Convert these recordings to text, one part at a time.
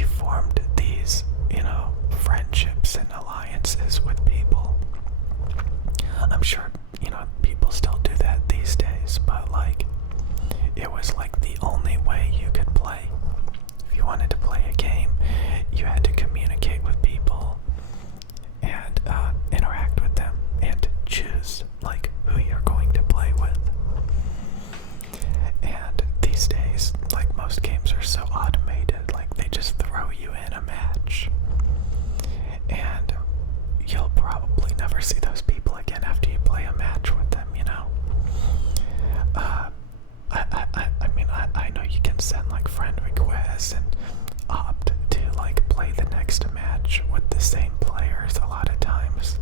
you formed these, friendships and alliances with people. I'm sure, people still do that these days, but like, it was like the only way you could play. If you wanted to play a game, you had to communicate with people and interact with them and choose like who you're going to play with. And these days, like, most games are so automated, like they just throw you in a match. And you'll probably never see those people again after you play a match with them, I know you can send like friend requests and opt to like play the next match with the same players a lot of times.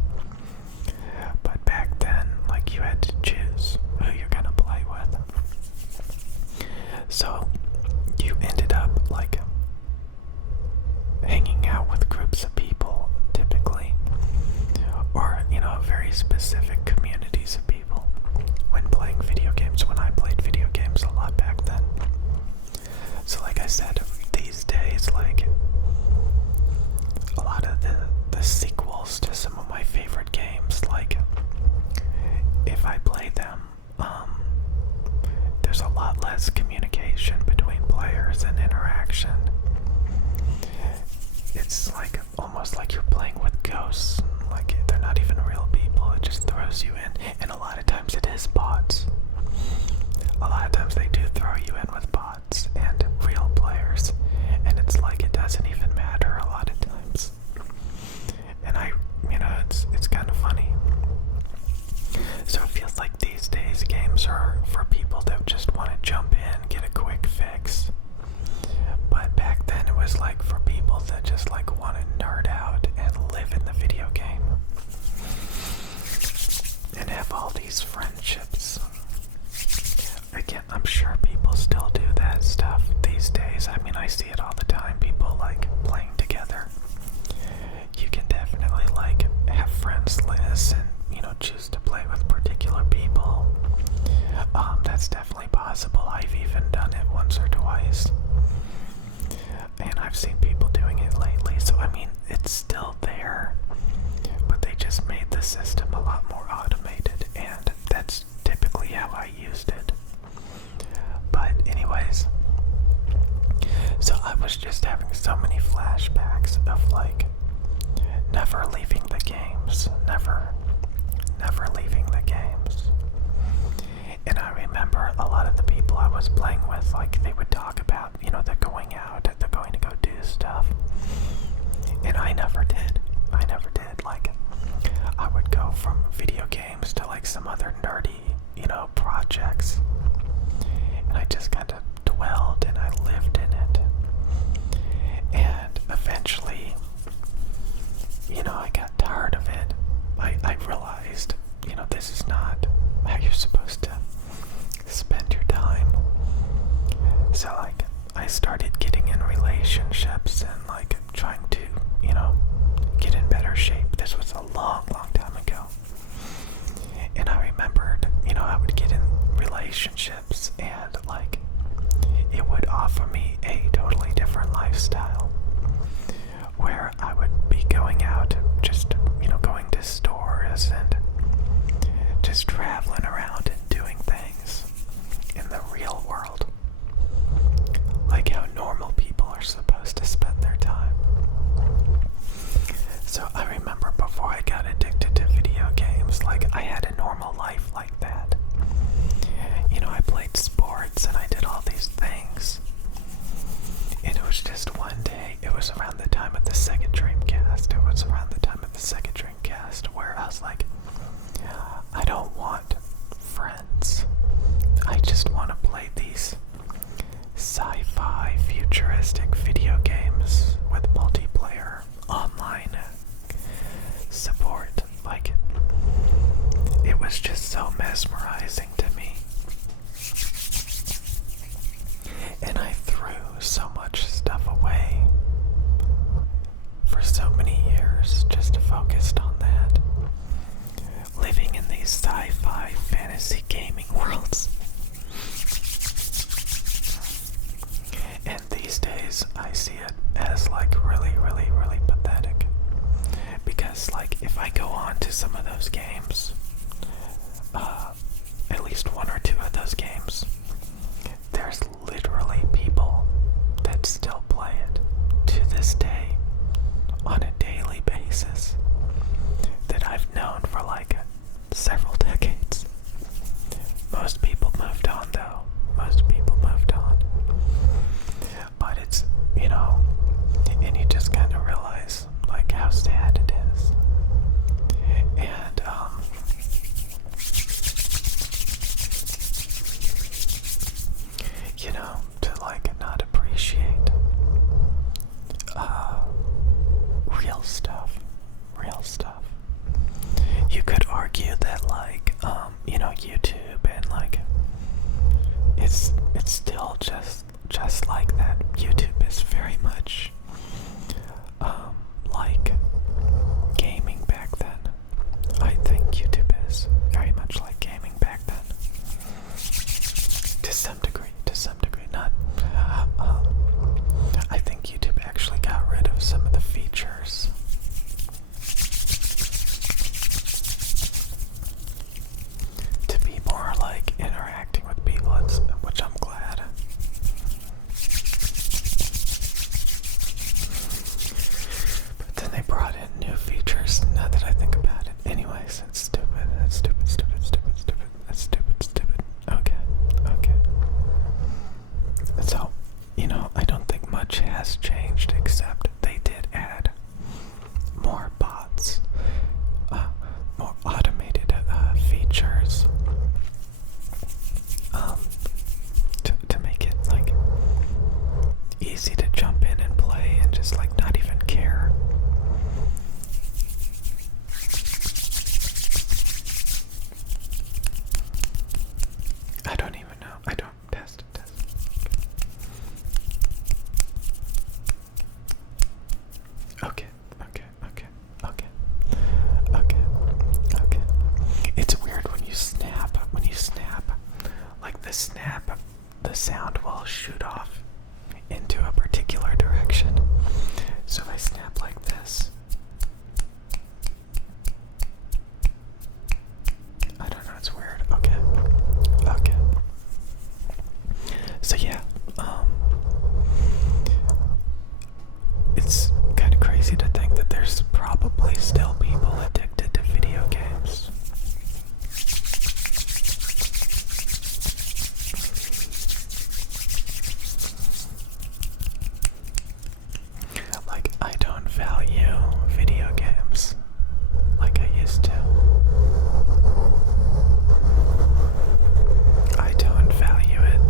But back then, like, you had to choose who you're gonna play with. So you ended up like hanging out with groups of people typically, or very specific communities of people when playing video games, when I played video games a lot back then. So like I said, these days, like, a lot of the sequels to some of my favorite games, like, if I play them, there's a lot less communication between players and interaction. It's like almost like you're playing with ghosts. Like, they're not even real people. It just throws you in. And a lot of times it is bots. A lot of times they do throw you in with bots and real players. And it's like it doesn't even matter a lot of times. And it's kind of funny. So it feels like these days games are for people that just want to jump in, get a quick fix. But back then it was like for people that just like want to nerd out and live in the video game. And have all these friendships. Again, I'm sure people still do that stuff these days. I mean, I see it all the time. People like playing together. You can definitely like have friends lists and choose to play with particular people. That's definitely possible. I've even done it once or twice. And I've seen people doing it lately. So I mean, it's still there, but they just made the system a lot more automated, and that's typically how I used it. But anyways, so I was just having so many flashbacks of like never leaving the games, never leaving the games. And I remember a lot of the people I was playing with, like, they would talk about, they're going out, they're going to go do stuff. And I never did. Like, I would go from video games to like some other nerdy, projects. And I just kind of dwelled and I lived in it. And eventually, I got tired of it. I realized, this is not how you're supposed to spend your time. So like, I started getting in relationships, and if I go on to some of those games, at least one or two of those games, there's literally people that still play it to this day on a daily basis that I've known for like several decades. Most people moved on though. Most people moved on. But it's, and you just kind of realize like how sad it is. And, to like not appreciate real stuff. Real stuff. You could argue that like, YouTube and like it's still just like that. YouTube is very much like gaming back then. I think YouTube is very much like gaming back then. To some degree, not I think YouTube actually got rid of some of the features to be more like interacting with people, which I'm glad. But then they brought in new features, now that I think about it. Anyways, it's stupid. That's stupid. That's stupid. Okay. So, I don't think much has changed except they did add more bots, more automated features to make it like easy to jump in and play and just like not even care. I don't even know. I don't test. Okay. It's weird when you snap, like the sound will shoot off into a particular direction. So if I snap like this, I don't know, it's weird. Okay. So yeah, it's kind of crazy to think that there's probably still people addicted to video games. Like, I don't value video games like I used to. I don't value it.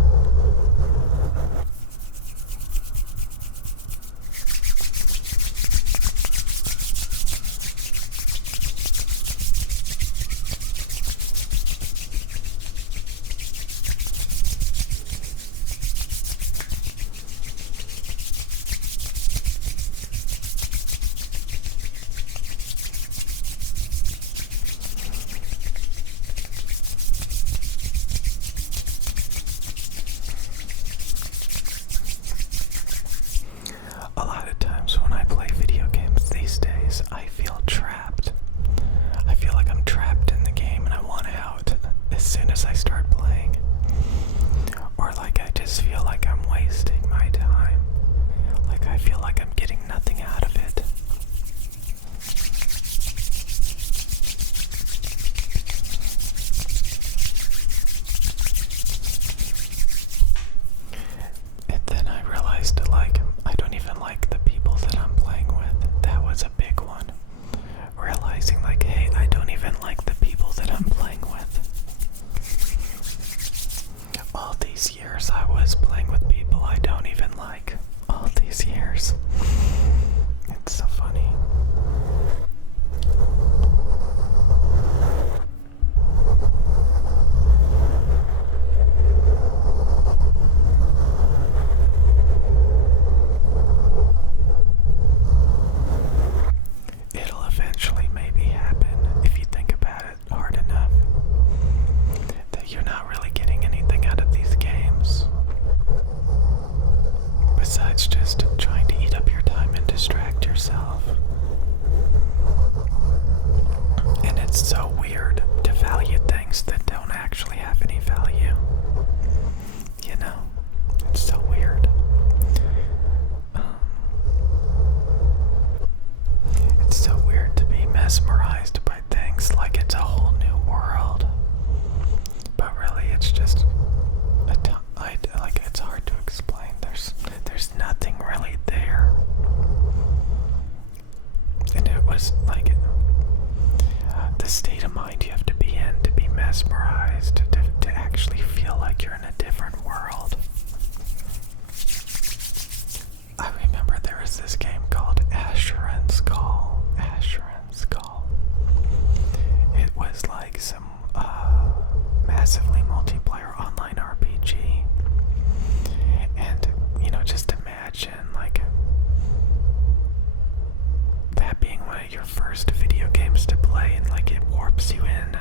first video games to play, and like it warps you in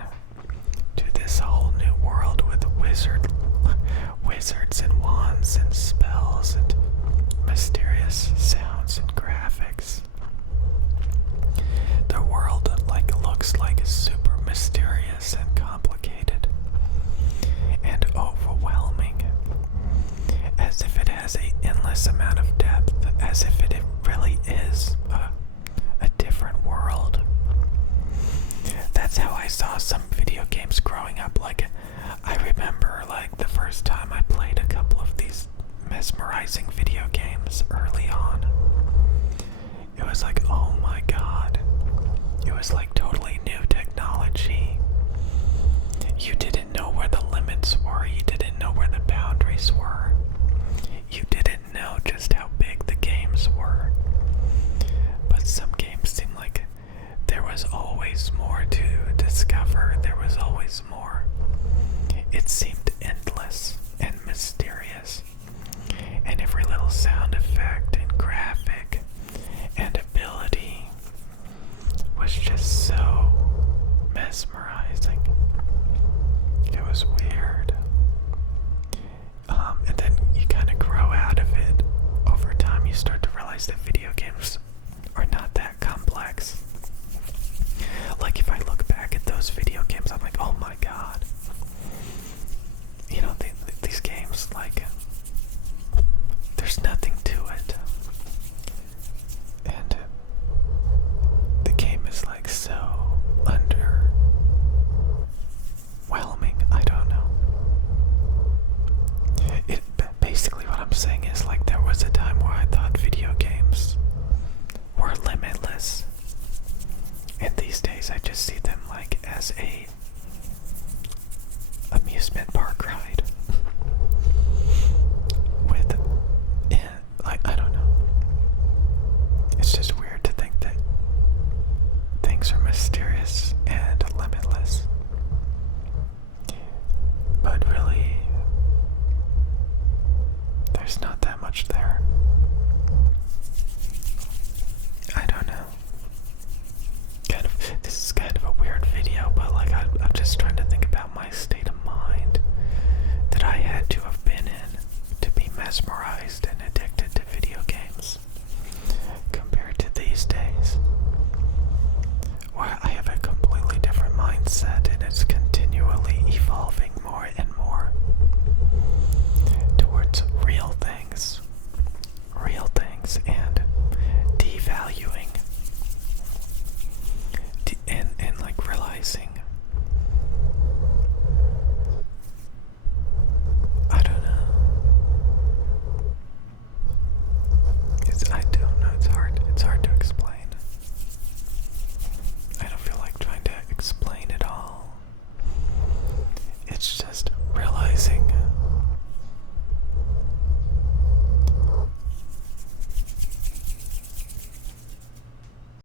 to this whole new world with wizards and wands and spells and mysterious sounds and graphics. The world looks like super mysterious and complicated and overwhelming, as if it has an endless amount of depth, as if it really is a different world. That's how I saw some video games growing up. I remember the first time I played a couple of these mesmerizing video games early on.